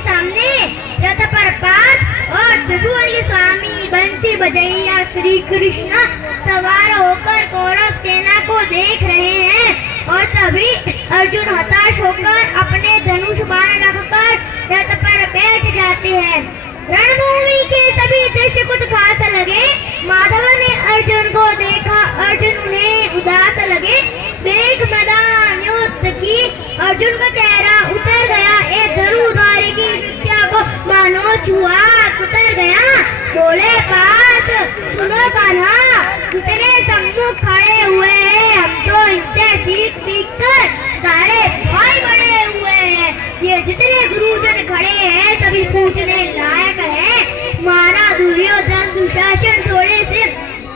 सामने रथ पर पात और त्रिभुवन स्वामी बंसी बजैया श्री कृष्ण सवार होकर कौरव सेना को देख रहे हैं और तभी अर्जुन हताश होकर अपने धनुष बाण रखकर रथ पर बैठ जाते हैं। रणभूमि के सभी दृश्य कुछ खास लगे। माधव ने अर्जुन को देखा, अर्जुन उन्हें उदास लगे। देख मैदान युद्ध की अर्जुन का चेहरा उतर गया। एक धनुधारी की विद्या को मानो छुआ उतर गया। बोले पार्थ सुनो कान्हा, जितने सम्मुख खड़े हुए हैं हम तो इनसे सीख सीख कर सारे भाई बने हुए हैं। ये जितने गुरुजन खड़े हैं सभी पूछने लायक है। मारा दुर्योधन दुशासन थोड़े से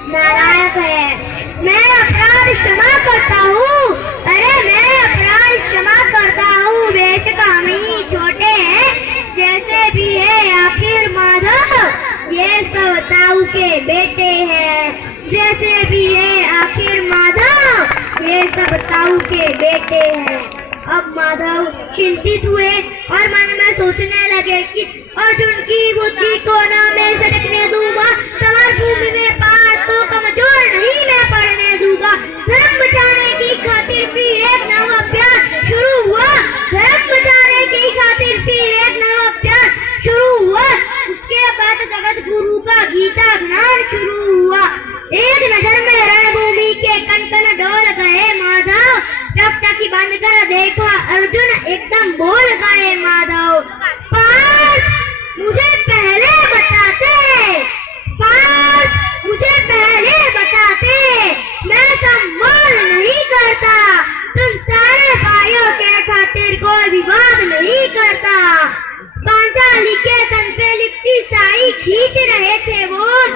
नालायक है। मैं अपराध क्षमा करता हूँ, अरे मैं अपराध क्षमा करता हूँ। वेश कामी छोटे हैं जैसे भी है, आखिर माधव ये सब ताऊ के बेटे हैं। जैसे भी है आखिर माधव ये सब ताऊ के बेटे हैं। अब माधव चिंतित हुए और मन में सोचने लगे कि अर्जुन की बुद्धि को न मैं सटकने दूंगा। समर भूमि में पार्थ को कमजोर नहीं मैं पड़ने दूंगा। धर्म बचाने की खातिर फिर एक नवा अभ्यास शुरू हुआ। धर्म बचाने की खातिर फिर एक नवा अभ्यास शुरू हुआ। उसके बाद जगत गुरु का गीता ज्ञान शुरू हुआ। एक नजर में रणभूमि के कण कण डोल गए माधव। टकटकी बंद कर देखा अर्जुन, एकदम बोल गए माधव, पार्थ मुझे पहले बताते, पार्थ मुझे पहले बताते, मैं सम्मान नहीं करता। तुम सारे भाइयों के खातिर कोई विवाद नहीं करता। पांचाली के तन पे लिपटी साड़ी खींच रहे थे वो,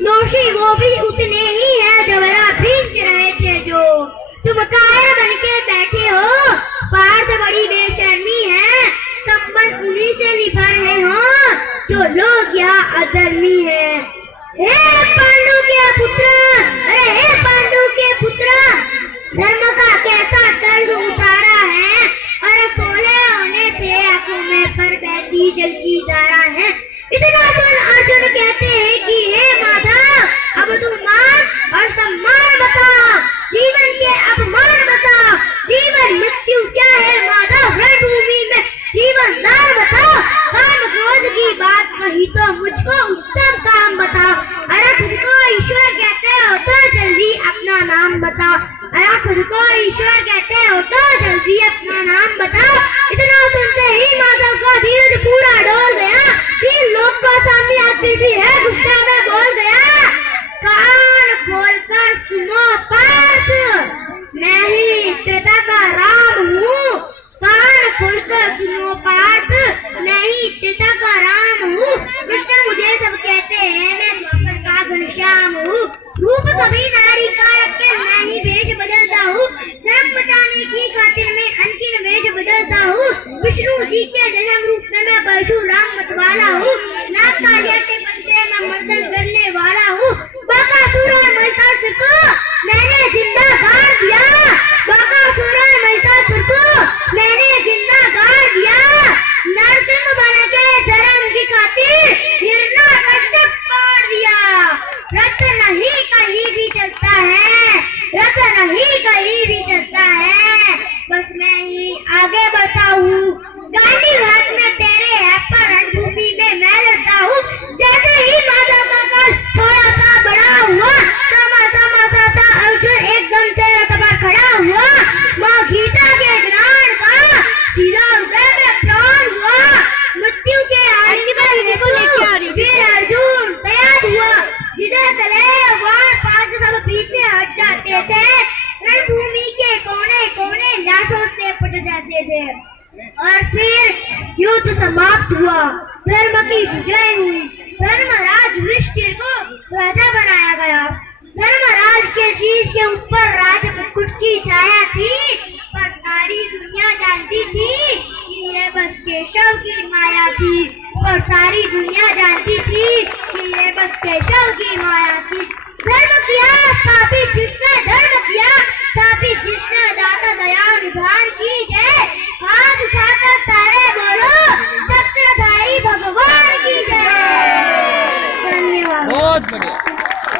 दोषी वो भी उतने ही है जबरा खींच रहे थे जो। तुम कायर बन के बैठे हो, पार्थ बड़ी बेशर्मी है। संबंध उन्हीं से निभा रहे हो जो लोग यहाँ अधर्मी है। हे पांडु के पुत्र, अरे हे पांडु के पुत्र, धर्म का कैसा दर्द उतारा है। अरे सोले होने थे आंखों में पर बहती जलती धारा है। इतना सुन अर्जुन कहते हैं कि हे माधव अब तुम मान और सम्मान बताओ, जीवन के अपमान बताओ। जीवन मृत्यु क्या है माधव, रणभूमि में जीवन दान बताओ। काम क्रोध की बात कही तो मुझको उत्तम काम बताओ। अरे खुद को ईश्वर कहते हो तो जल्दी अपना नाम बताओ। अरे खुद को ईश्वर कहते हो तो जल्दी अपना नाम बताओ। इतना सुनते ही माधव का धीरज पूरा डोल गया। 3 लोग को सामने आती भी है, गुस्सा में बोल गया, कान खोलकर सुनो पार्थ, मैं ही त्रेता का राम हूँ। कान खोलकर सुनो पार्थ, मैं ही त्रेता का राम हूँ। कृष्ण मुझे सब कहते हैं, मैं द्वापर का घनश्याम हूँ। रूप कभी नारी का रखे मैं ही वेश बदलता हूँ। धर्म बचाने की खातिर मैं अंकित वेश बदलता हूँ। विष्णु जी के जन्म रूप में मैं परशुराम मतवाला हूँ। नाग कालिया के बनते मैं मर्दन करने वाला हूँ। बकासुर और महिषासुर को मैंने जिंदा गाड़ दिया। बकासुर और महिषासुर को मैंने जिंदा गाड़ दिया। नरसिंह बन के धर्म की खातिर हिरण्यकश्यप मार दिया। रथ नहीं कहीं भी चलता है, रथ नहीं कहीं भी चलता है, बस मैं ही आगे बढ़ता हूँ। गांधी घाट में तेरे है पर रणभूमि में मैं लड़ता हूँ। जैसे ही माधव का काल थोड़ा सा बड़ा हुआ, समासा अर्जुन एकदम से रथ पर खड़ा हुआ। माँ गीता के ज्ञान का सीधा हृदय में प्राण हुआ। मृत्यु के फिर अर्जुन तैयार हुआ। जिधर चले वहाँ पार्थ सब पीछे हट जाते थे। रणभूमि के कोने कोने लाशों से पट जाते थे और फिर युद्ध समाप्त हुआ। धर्म की विजय हुई। धर्मराज युधिष्ठिर को राजा बनाया गया। धर्मराज के शीश के ऊपर राज मुकुट की छाया थी, पर सारी दुनिया जानती थी कि ये बस केशव की माया थी। और सारी दुनिया जानती थी कि ये बस केशव की माया थी। धर्म किया स्थापित जिसने धर्म किया, स्थापित जिसने दाता दया निधान की जय। हाथ उठाकर सारे बोलो सत्य बहुत बढ़िया।